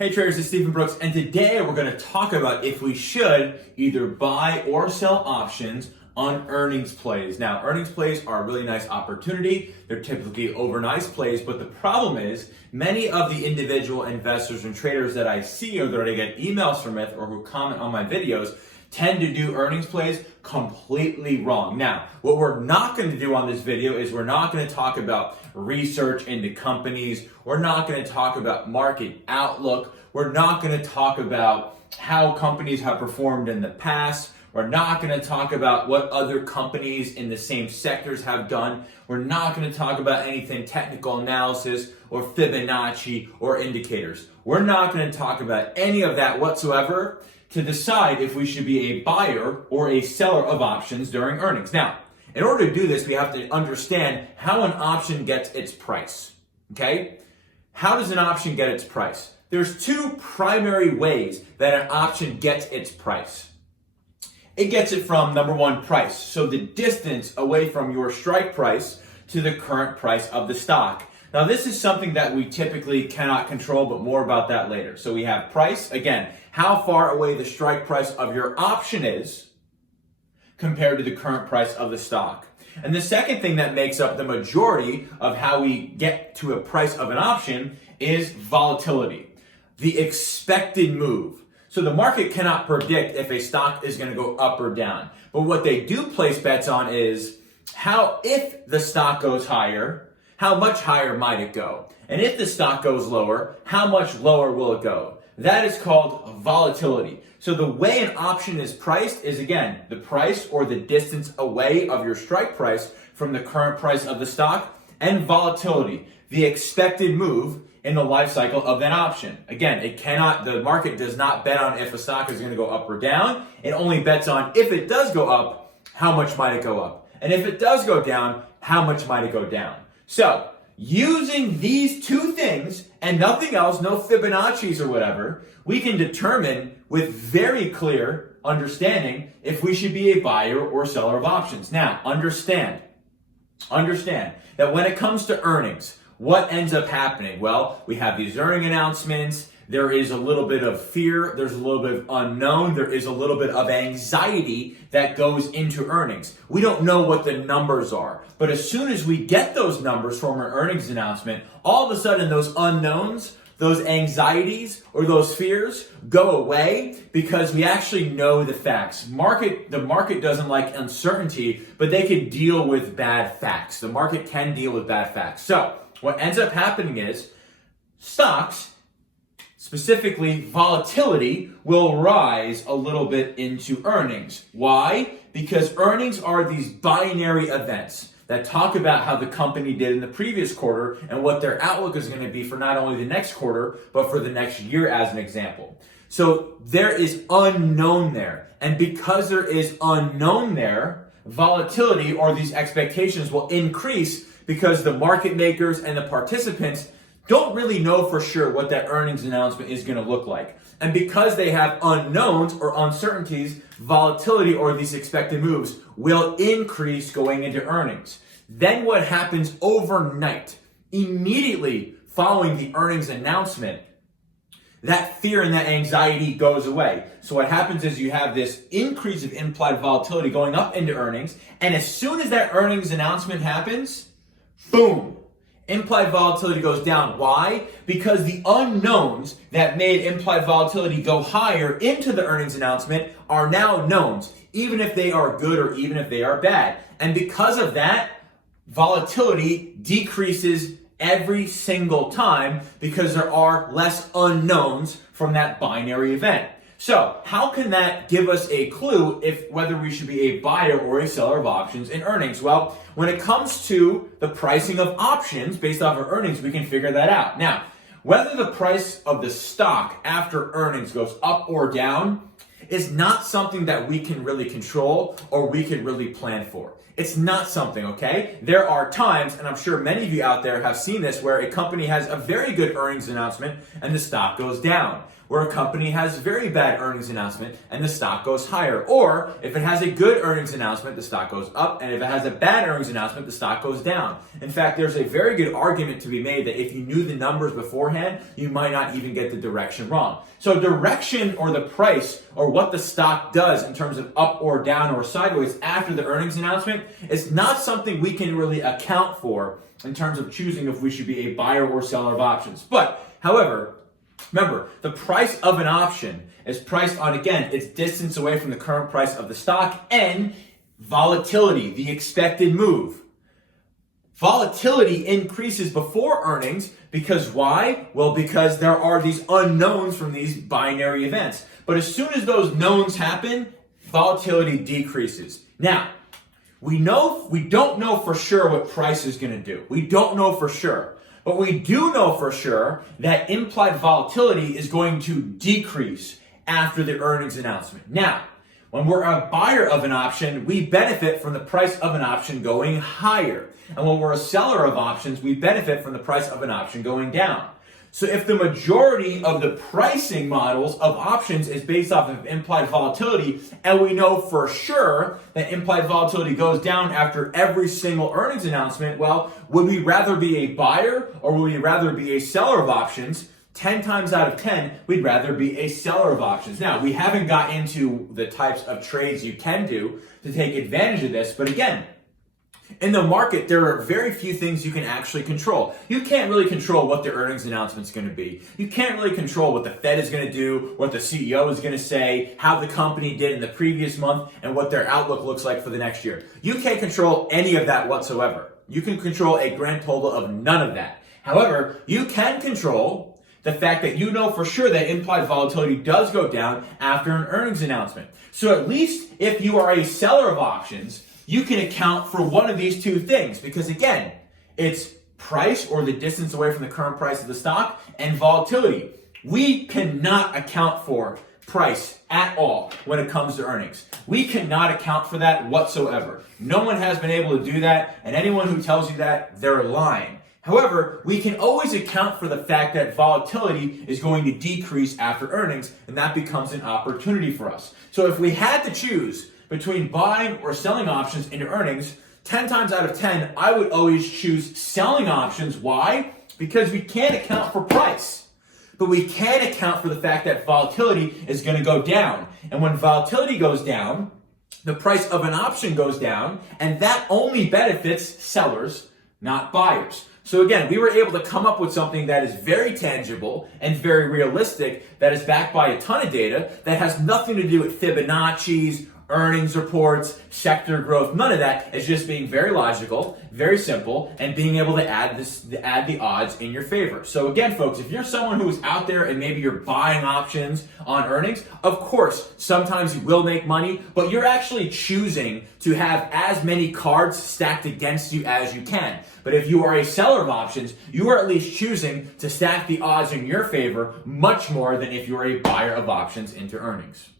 Hey traders, it's Stephen Brooks, and today we're going to talk about if we should either buy or sell options on earnings plays. Now, earnings plays are a really nice opportunity. They're typically overnight plays, but the problem is many of the individual investors and traders that I see or that I get emails from it or who comment on my videos tend to do earnings plays completely wrong. Now, what we're not going to do on this video is we're not going to talk about research into companies. We're not going to talk about market outlook. We're not going to talk about how companies have performed in the past. We're not going to talk about what other companies in the same sectors have done. We're not going to talk about anything technical analysis or Fibonacci or indicators. We're not going to talk about any of that whatsoever to decide if we should be a buyer or a seller of options during earnings. Now, in order to do this, we have to understand how an option gets its price. Okay? How does an option get its price? There's two primary ways that an option gets its price. It gets it from, number one, price. So the distance away from your strike price to the current price of the stock. Now, this is something that we typically cannot control, but more about that later. So we have price, again, how far away the strike price of your option is compared to the current price of the stock. And the second thing that makes up the majority of how we get to a price of an option is volatility, the expected move. So the market cannot predict if a stock is going to go up or down. But what they do place bets on is if the stock goes higher, how much higher might it go? And if the stock goes lower, how much lower will it go? That is called volatility. So the way an option is priced is, again, the price or the distance away of your strike price from the current price of the stock, and volatility, the expected move in the life cycle of that option. Again, the market does not bet on if a stock is going to go up or down. It only bets on if it does go up, how much might it go up? And if it does go down, how much might it go down? So, using these two things and nothing else, no Fibonacci's or whatever, we can determine with very clear understanding if we should be a buyer or seller of options. Now, understand that when it comes to earnings, what ends up happening? Well, we have these earning announcements. There is a little bit of fear. There's a little bit of unknown. There is a little bit of anxiety that goes into earnings. We don't know what the numbers are. But as soon as we get those numbers from our earnings announcement, all of a sudden those unknowns, those anxieties, or those fears go away because we actually know the facts. The market doesn't like uncertainty, but they can deal with bad facts. The market can deal with bad facts. So what ends up happening is stocks, specifically volatility, will rise a little bit into earnings. Why? Because earnings are these binary events that talk about how the company did in the previous quarter and what their outlook is going to be for not only the next quarter, but for the next year as an example. So there is unknown there. And because there is unknown there, volatility or these expectations will increase because the market makers and the participants don't really know for sure what that earnings announcement is going to look like. And because they have unknowns or uncertainties, volatility or these expected moves will increase going into earnings. Then what happens overnight, immediately following the earnings announcement, that fear and that anxiety goes away. So what happens is you have this increase of implied volatility going up into earnings, and as soon as that earnings announcement happens, boom, implied volatility goes down. Why? Because the unknowns that made implied volatility go higher into the earnings announcement are now knowns, even if they are good or even if they are bad. And because of that, volatility decreases every single time because there are less unknowns from that binary event. So how can that give us a clue whether we should be a buyer or a seller of options in earnings? Well, when it comes to the pricing of options based off of earnings, we can figure that out. Now, whether the price of the stock after earnings goes up or down is not something that we can really control or we can really plan for. It's not something, okay? There are times, and I'm sure many of you out there have seen this, where a company has a very good earnings announcement and the stock goes down. where a company has very bad earnings announcement and the stock goes higher. Or if it has a good earnings announcement, the stock goes up. And if it has a bad earnings announcement, the stock goes down. In fact, there's a very good argument to be made that if you knew the numbers beforehand, you might not even get the direction wrong. So direction, or the price, or what the stock does in terms of up or down or sideways after the earnings announcement, is not something we can really account for in terms of choosing if we should be a buyer or seller of options. But, however, remember, the price of an option is priced on, again, its distance away from the current price of the stock and volatility, the expected move. Volatility increases before earnings because why? Well, because there are these unknowns from these binary events. But as soon as those knowns happen, volatility decreases. Now, we don't know for sure what price is going to do. We don't know for sure. But we do know for sure that implied volatility is going to decrease after the earnings announcement. Now, when we're a buyer of an option, we benefit from the price of an option going higher. And when we're a seller of options, we benefit from the price of an option going down. So if the majority of the pricing models of options is based off of implied volatility, and we know for sure that implied volatility goes down after every single earnings announcement, well, would we rather be a buyer or would we rather be a seller of options? 10 times out of 10, we'd rather be a seller of options. Now, we haven't got into the types of trades you can do to take advantage of this, but again, in the market, there are very few things you can actually control. You can't really control what the earnings announcement is going to be. You can't really control what the Fed is going to do, what the CEO is going to say, how the company did in the previous month, and what their outlook looks like for the next year. You can't control any of that whatsoever. You can control a grand total of none of that. However, you can control the fact that you know for sure that implied volatility does go down after an earnings announcement. So at least if you are a seller of options, you can account for one of these two things, because again, it's price, or the distance away from the current price of the stock, and volatility. We cannot account for price at all when it comes to earnings. We cannot account for that whatsoever. No one has been able to do that, and anyone who tells you that, they're lying. However, we can always account for the fact that volatility is going to decrease after earnings, and that becomes an opportunity for us. So if we had to choose between buying or selling options into earnings, 10 times out of 10, I would always choose selling options. Why? Because we can't account for price, but we can account for the fact that volatility is going to go down. And when volatility goes down, the price of an option goes down, and that only benefits sellers, not buyers. So again, we were able to come up with something that is very tangible and very realistic, that is backed by a ton of data, that has nothing to do with Fibonacci's, earnings reports, sector growth, none of that. It's just being very logical, very simple, and being able to add the odds in your favor. So again, folks, if you're someone who is out there and maybe you're buying options on earnings, of course, sometimes you will make money, but you're actually choosing to have as many cards stacked against you as you can. But if you are a seller of options, you are at least choosing to stack the odds in your favor much more than if you're a buyer of options into earnings.